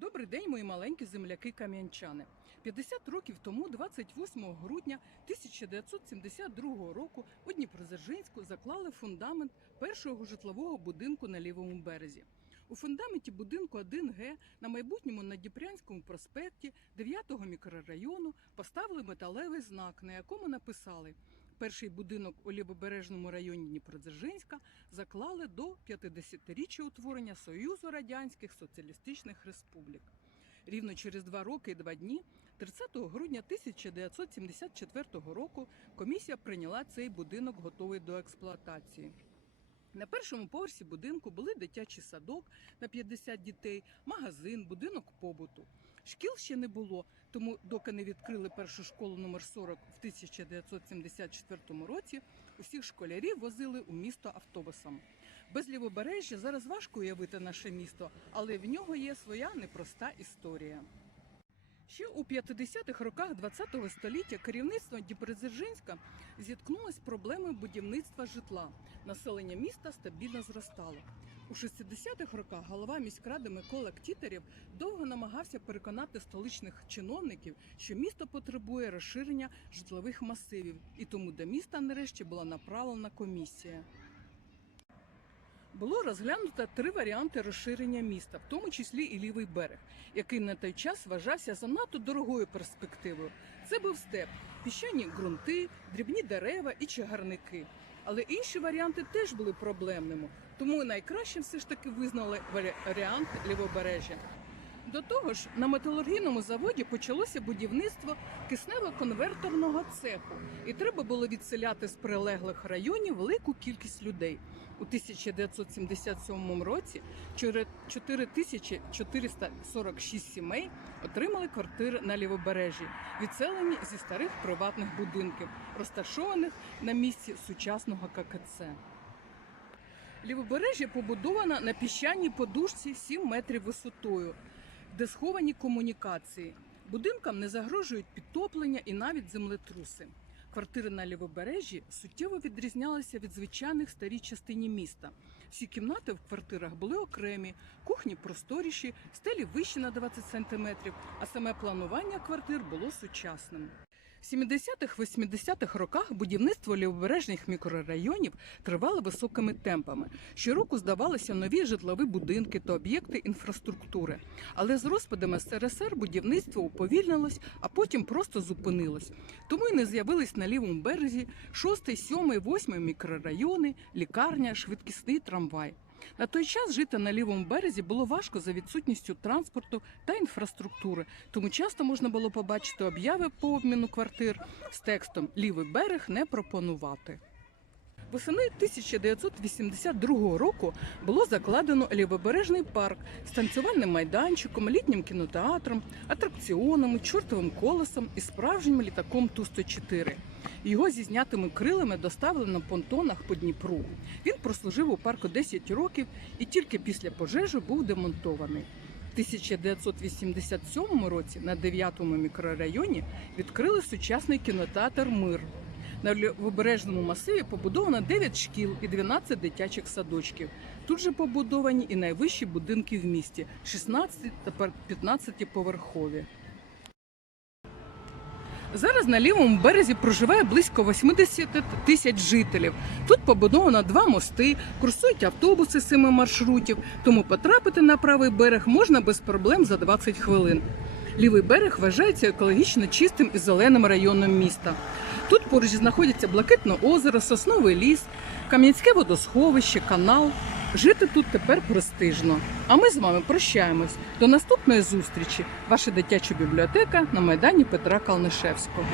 Добрий день, мої маленькі земляки кам'янчани. 50 років тому, 28 грудня 1972 року, у Дніпродзержинську заклали фундамент першого житлового будинку на лівому березі. У фундаменті будинку 1Г на майбутньому Наддніпрянському проспекті 9-го мікрорайону поставили металевий знак, на якому написали Перший будинок у лівобережному районі Дніпродзержинська заклали до 50-річчя утворення Союзу Радянських Соціалістичних Республік. Рівно через два роки і два дні, 30 грудня 1974 року, комісія прийняла цей будинок готовий до експлуатації. На першому поверсі будинку були дитячий садок на 50 дітей, магазин, будинок побуту. Шкіл ще не було, тому доки не відкрили першу школу номер 40 в 1974 році, усіх школярів возили у місто автобусом. Без лівобережжя зараз важко уявити наше місто, але в нього є своя непроста історія. Ще у 50-х роках ХХ століття керівництво Дніпродзержинська зіткнулося з проблемою будівництва житла. Населення міста стабільно зростало. У 60-х роках голова міськради Микола Ктітерєв довго намагався переконати столичних чиновників, що місто потребує розширення житлових масивів, і тому до міста нарешті була направлена комісія. Було розглянуто три варіанти розширення міста, в тому числі і лівий берег, який на той час вважався занадто дорогою перспективою. Це був степ, піщані ґрунти, дрібні дерева і чагарники. Але інші варіанти теж були проблемними, тому найкращим все ж таки визнали варіант лівобережжя. До того ж, на металургійному заводі почалося будівництво киснево-конверторного цеху, і треба було відселяти з прилеглих районів велику кількість людей. У 1977 році 4446 сімей отримали квартири на лівобережжі, відселені зі старих приватних будинків, розташованих на місці сучасного ККЦ. Лівобережжя побудовано на піщаній подушці 7 метрів висотою, де сховані комунікації. Будинкам не загрожують підтоплення і навіть землетруси. Квартири на лівобережжі суттєво відрізнялися від звичайних старій частині міста. Всі кімнати в квартирах були окремі, кухні просторіші, стелі вищі на 20 см, а саме планування квартир було сучасним. В 70-х-80-х роках будівництво лівобережних мікрорайонів тривало високими темпами. Щороку здавалися нові житлові будинки та об'єкти інфраструктури. Але з розпадами СРСР будівництво уповільнилось, а потім просто зупинилось. Тому й не з'явились на лівому березі 6, 7, 8 мікрорайони, лікарня, швидкісний трамвай. На той час жити на лівому березі було важко за відсутністю транспорту та інфраструктури, тому часто можна було побачити обяви по обміну квартир з текстом Лівий берег не пропонувати. Восени 1982 року було закладено лівобережний парк з танцювальним майданчиком, літнім кінотеатром, атракціонами, чортовим колесом і справжнім літаком Ту-104. Його зі знятими крилами доставили на понтонах по Дніпру. Він прослужив у парку 10 років і тільки після пожежі був демонтований. В 1987 році на 9-му мікрорайоні відкрили сучасний кінотеатр Мир. На лівобережному масиві побудовано 9 шкіл і 12 дитячих садочків. Тут же побудовані і найвищі будинки в місті 16 та 15 поверхові. Зараз на лівому березі проживає близько 80 тисяч жителів. Тут побудовано два мости, курсують автобуси семи маршрутів, тому потрапити на правий берег можна без проблем за 20 хвилин. Лівий берег вважається екологічно чистим і зеленим районом міста. Тут поруч знаходяться Блакитне озеро, Сосновий ліс, Кам'янське водосховище, канал. Жити тут тепер престижно. А ми з вами прощаємось. До наступної зустрічі. Ваша дитяча бібліотека на майдані Петра Калнишевського.